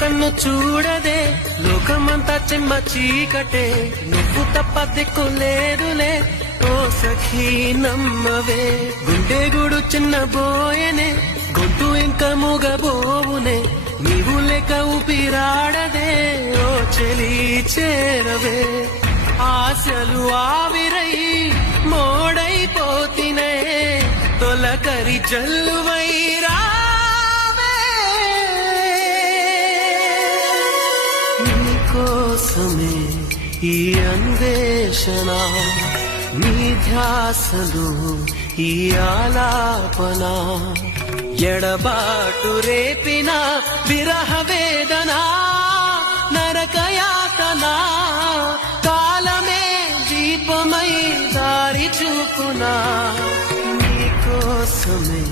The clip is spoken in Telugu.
కన్ను చూడదే లోకమంతా చెమ్మ చీకటే నువ్వు తప్ప దిక్కులేదులే ఓ సఖీ నమ్మవే గుండె గుడు చిన్న బోయనే గొంతు ఇంకా మూగబోవునే నీవు లేక ఊపిరాడదే ఓ చెలి చేరవే ఆశలు ఆవిరై మోడైపోతినే తొలకరి జల్లువైరా కోసమే ఈ అన్వేషణ నీ ధ్యాసలు ఈ ఆలాపన ఎడబాటు రేపిన విరహ వేదన నరకయాతన కాలమే దీపమై దారి చూపునా నీ కోసమే